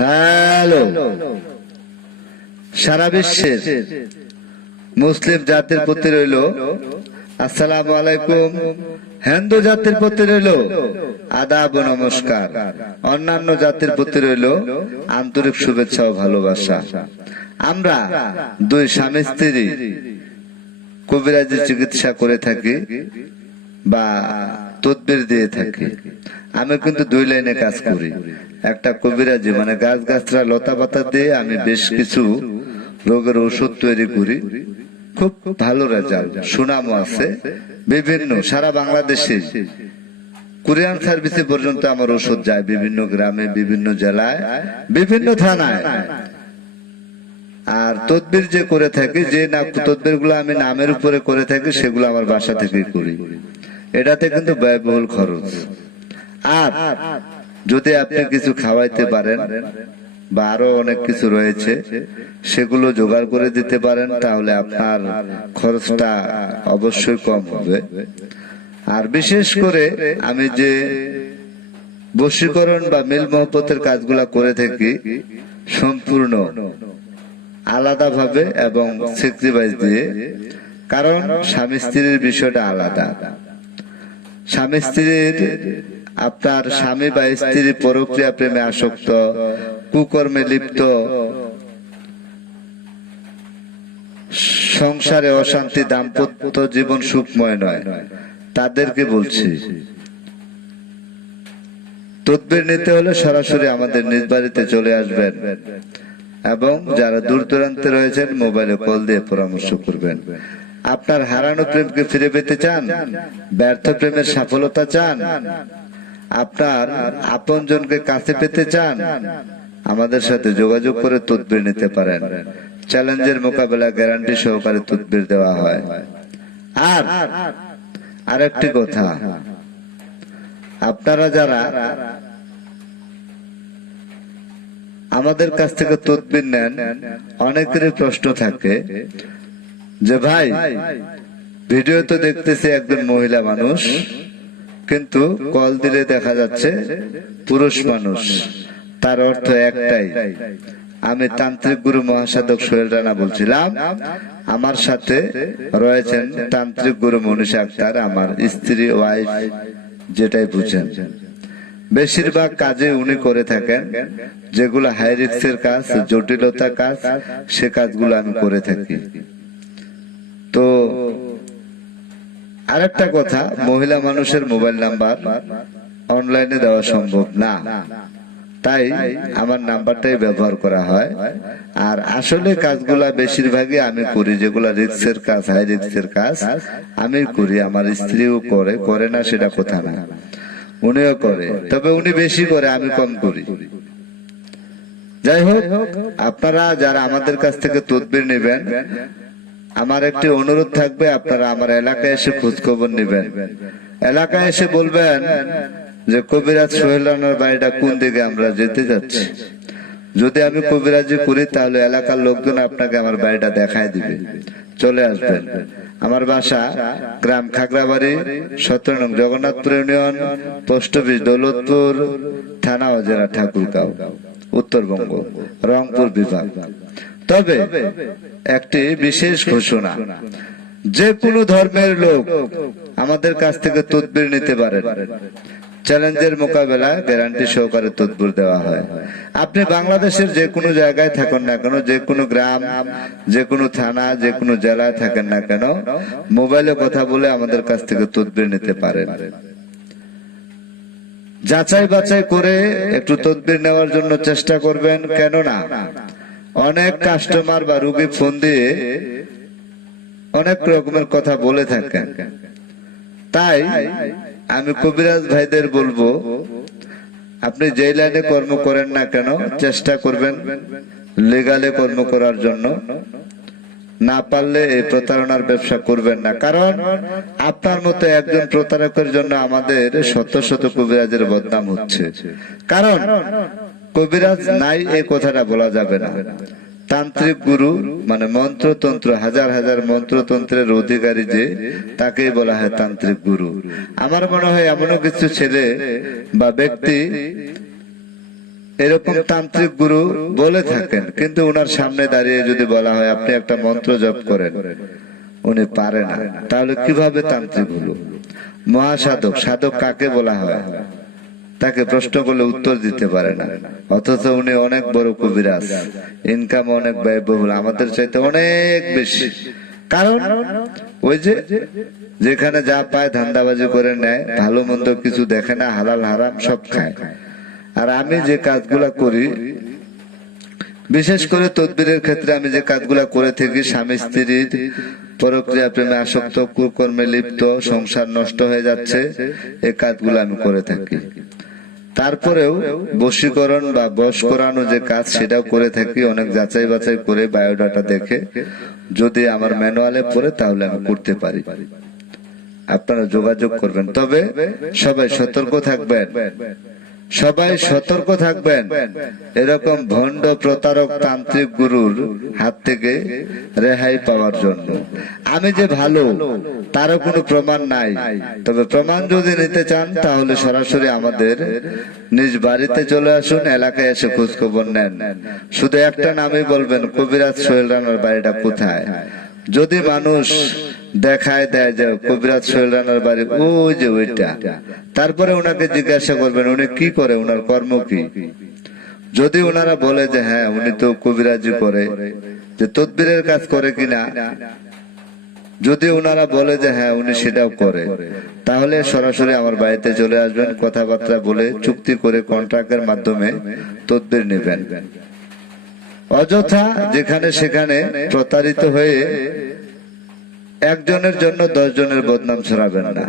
Hello, সারা বিশ্বের মুসলিম জাতির প্রতি রইল আসসালামু আলাইকুম, হিন্দু জাতির প্রতি রইল আদাব ও নমস্কার, অন্যান্য জাতির প্রতি রইল আন্তরিক শুভেচ্ছা ও ভালোবাসা। আমরা দুই স্বামী স্ত্রী কবিরাজি চিকিৎসা করে থাকি বা তদবির দিয়ে থাকি। আমি কিন্তু দুই লাইনে কাজ করি। একটা কবিরাজি মানে গাছ গাছরা লতা পাতা দিয়ে আমি বেশ কিছু রোগের ওষুধ তৈরি করি, খুব ভালো রেজাল্ট, সুনামও আছে। বিভিন্ন সারা বাংলাদেশে কুরিয়ান সার্ভিসে পর্যন্ত আমার ওষুধ যায়, বিভিন্ন গ্রামে, বিভিন্ন জেলায়, বিভিন্ন থানায়। আর তদবির যে করে থাকি, যে তদবির গুলো আমি নামের উপরে করে থাকি, সেগুলো আমার বাসা থেকে করি। এটাতে কিন্তু ব্যয়বহুল খরচ। আর যদি আপনি কিছু খাওয়াইতে পারেন বা আরো অনেক কিছু রয়েছে, সেগুলো জোগাড় করে দিতে পারেন, তাহলে আপনার খরচটা অবশ্যই কম হবে। আর বিশেষ করে আমি যে বশীকরণ বা মিল মহব্বতের কাজগুলা করে থাকি, সম্পূর্ণ আলাদা ভাবে এবং স্যাক্রিফাইস দিয়ে। কারণ স্বামী স্ত্রীর বিষয়টা আলাদা। স্বামী স্ত্রীর, আপনার স্বামী বা স্ত্রী পরক্রিয়া প্রেমে আসক্ত, কুকর্মে লিপ্ত, সংসারে অশান্তি, দাম্পত্য জীবন সুখময় নয়, তাদেরকে বলছি তদবির নিতে হলে সরাসরি আমাদের নিজ বাড়িতে চলে আসবেন এবং যারা দূর দূরান্তে রয়েছেন মোবাইলে কল দিয়ে পরামর্শ করবেন। আপনার হারানো প্রেমকে ফিরে পেতে চান, ব্যর্থ প্রেমের সফলতা চান, আপনার আপনজনকে কাছে পেতে চান, আমাদের সাথে যোগাযোগ করে তদবির নিতে পারেন। চ্যালেঞ্জের মোকাবেলা গ্যারান্টি সহকারে তদবির দেওয়া হয়। আর আরেকটি কথা, আপনারা যারা আমাদের কাছ থেকে তদবির নেন, অনেকেরই প্রশ্ন থাকে যে ভাই, ভিডিও তো দেখতেছি একজন মহিলা মানুষ, কিন্তু কল দিলে দেখা যাচ্ছে পুরুষ মানুষ। তার অর্থ একটাই, আমি তান্ত্রিক গুরু মহাসাধক সোহেল রানা বলছিলাম, আমার সাথে রয়েছেন তান্ত্রিক গুরু মনীষা আক্তার, আমার স্ত্রী, ওয়াইফ, যেটাই বুঝেন। বেশিরভাগ কাজে উনি করে থাকেন, যেগুলো হাই রিস্কের কাজ, জটিলতা কাজ, সে কাজগুলো আমি করে থাকি। তো আরেকটা কথা, মহিলা মানুষের মোবাইল নাম্বার অনলাইনে দেওয়া সম্ভব না, তাই আমার নাম্বারটাই ব্যবহার করা হয়। আর আসলে কাজগুলা বেশিরভাগই আমি করি, যেগুলা রিস্কের কাজ, হাই রিস্কের কাজ আমি করি। আমার স্ত্রীও করে, করে না সেটা কথা না, উনিও করে, তবে উনি বেশি করে, আমি কম করি। যাই হোক, আপনারা যারা আমাদের কাছ থেকে তদবির নেবেন, আমার একটি অনুরোধ থাকবে, আপনারা আমার এলাকায় এসে খোঁজ খবর নেবেন। এলাকায় এসে বলবেন যে কবিরাজ সোহেল রানার বাড়িটা কোন দিকে, আমরা যেতে যাচ্ছি। যদি আমি কবিরাজি করি, তাহলে এলাকার লোকজন আপনাকে আমার বাড়িটা দেখায় দিবে, চলে আসবেন। আমার বাসা গ্রাম খাগড়াবাড়ি, 17 নং Jagannathpur union, post office Daulatpur, থানা ও জেলা ঠাকুরগাঁও, উত্তরবঙ্গ, রংপুর বিভাগ। তবে একটি বিশেষ ঘোষণা, যে কোনো ধর্মের লোক আমাদের কাছ থেকে তদবির নিতে পারেন। চ্যালেঞ্জের মোকাবেলা গ্যারান্টি সহকারে তদবির দেওয়া হয়। আপনি বাংলাদেশের যে কোনো জায়গায় থাকুন না কেন, যে কোনো গ্রাম, যে কোনো থানা, যে কোনো জেলায় থাকেন না কেন, মোবাইলে কথা বলে আমাদের কাছ থেকে তদবির নিতে পারেন। যাচাই বাছাই করে একটু তদবির নেওয়ার জন্য চেষ্টা করবেন, কেননা অনেক কাস্টমার বা রোগী ফোন দিয়ে অনেক রকমের কথা বলে থাকেন। তাই আমি কবিরাজ ভাইদের বলবো, আপনি যে লাইনে কর্ম করেন না কেন, চেষ্টা করবেন লিগালে কর্ম করার জন্য। না পারলে এই প্রতারণার ব্যবসা করবেন না, কারণ আপনার মতো একজন প্রতারকের জন্য আমাদের শত শত কবিরাজের বদনাম হচ্ছে। কারণ কবিরাজ নাই এই কথাটা বলা যাবে না। তান্ত্রিক গুরু মানে মন্ত্রতন্ত্র, হাজার হাজার মন্ত্রতন্ত্রের অধিকারী যে, তাকেই বলা হয় তান্ত্রিক গুরু। আমার মনে হয় এমনও কিছু ছেলে বা ব্যক্তি এরকম তান্ত্রিক গুরু বলে থাকেন, কিন্তু ওনার সামনে দাঁড়িয়ে যদি বলা হয় আপনি একটা মন্ত্র জপ করেন, উনি পারে না। তাহলে কিভাবে তান্ত্রিক হলো? মহাসাধক, সাধক কাকে বলা হয়? তাকে প্রশ্ন করলে উত্তর দিতে পারে না, অথচ উনি অনেক বড় কবিরাজ, ইনকাম অনেক ব্যয়বহুল, আমাদের চাইতে অনেক বেশি। কারণ ওই যে যেখানে যা পায় ধান্দাবাজি করে নেয়, ভালো মন্দ কিছু দেখে না, হালাল হারাম সব খায়। আর আমি যে কাজগুলা করি, বিশেষ করে তদবিরের ক্ষেত্রে আমি যে কাজগুলা করে থাকি, স্বামী স্ত্রীর পরক্রিয়া প্রেমে আসক্ত, কুকর্মে লিপ্ত, সংসার নষ্ট হয়ে যাচ্ছে, এই কাজগুলো আমি করে থাকি। তারপরেও বশীকরণ বা বশ করানো যে কাজ, সেটাও করে থাকি, অনেক যাচাই বাছাই করে বায়োডাটা দেখে। যদি আমার ম্যানুয়ালে পড়ে তাহলে আমি করতে পারি। আপনারা যোগাযোগ করবেন, তবে সবাই সতর্ক থাকবেন, সবাই সতর্ক থাকবেন এরকম ভণ্ড প্রতারক তান্ত্রিক গুরুর হাত থেকে রেহাই পাওয়ার জন্য। আমি যে ভালো তারও কোনো প্রমাণ নাই, তবে প্রমাণ যদি নিতে চান তাহলে সরাসরি আমাদের নিজ বাড়িতে চলে আসুন, এলাকায় এসে খোঁজ খবর নেন। শুধু একটা নামই বলবেন, কবিরাজ সোহেল রানার বাড়িটা কোথায়। যদি মানুষ দেখায় দেয় যে কবিরাজ সোহেল রানার বাড়ি ওই যে ওইটা, তারপরে ওনাকে জিজ্ঞাসা করবেন উনি কি করে, ওনার কর্ম কি। যদি ওনারা বলে যে হ্যাঁ উনি তো কবিরাজি করে, যে তদবিরের কাজ করে কিনা, যদি ওনারা বলে যে হ্যাঁ উনি সেটাও করে, তাহলে সরাসরি আমার বাড়িতে চলে আসবেন, কথাবার্তা বলে চুক্তি করে কন্ট্রাক্টের মাধ্যমে তদবির নেবেন। অযথা যেখানে সেখানে প্রতারিত হয়ে একজনের জন্য 10 জনের বদনাম ছড়াবেন না।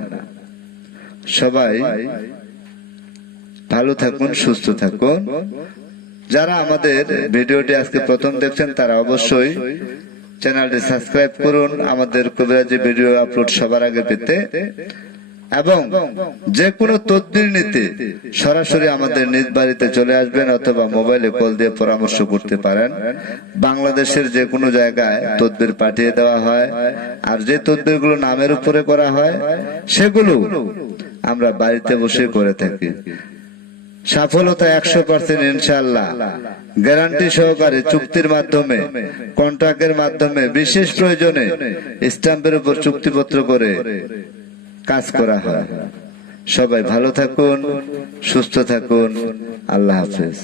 সবাই ভালো থাকুন, সুস্থ থাকুন। যারা আমাদের ভিডিওটি আজকে প্রথম দেখছেন তারা অবশ্যই চ্যানেলটি সাবস্ক্রাইব করুন, আমাদের কবিরাজি ভিডিও আপলোড সবার আগে পেতে। এবং যে কোনো তদবির নিতে সরাসরি আমাদের নিজ বাড়িতে চলে আসবেন, অথবা মোবাইলে কল দিয়ে পরামর্শ করতে পারেন। বাংলাদেশের যে কোনো জায়গায় তদবির পাঠিয়ে দেওয়া হয়, আর যে তদবির গুলো নামের উপরে করা হয় সেগুলো আমরা বাড়িতে বসে করে থাকি। সফলতা 100% ইনশাআল্লাহ, গ্যারান্টি সহকারে, চুক্তির মাধ্যমে, কন্ট্রাক্টের মাধ্যমে, বিশেষ প্রয়োজনে স্ট্যাম্পের উপর চুক্তিপত্র করে কাজ করা হয়। সবাই ভালো থাকুন, সুস্থ থাকুন, আল্লাহ হাফেজ।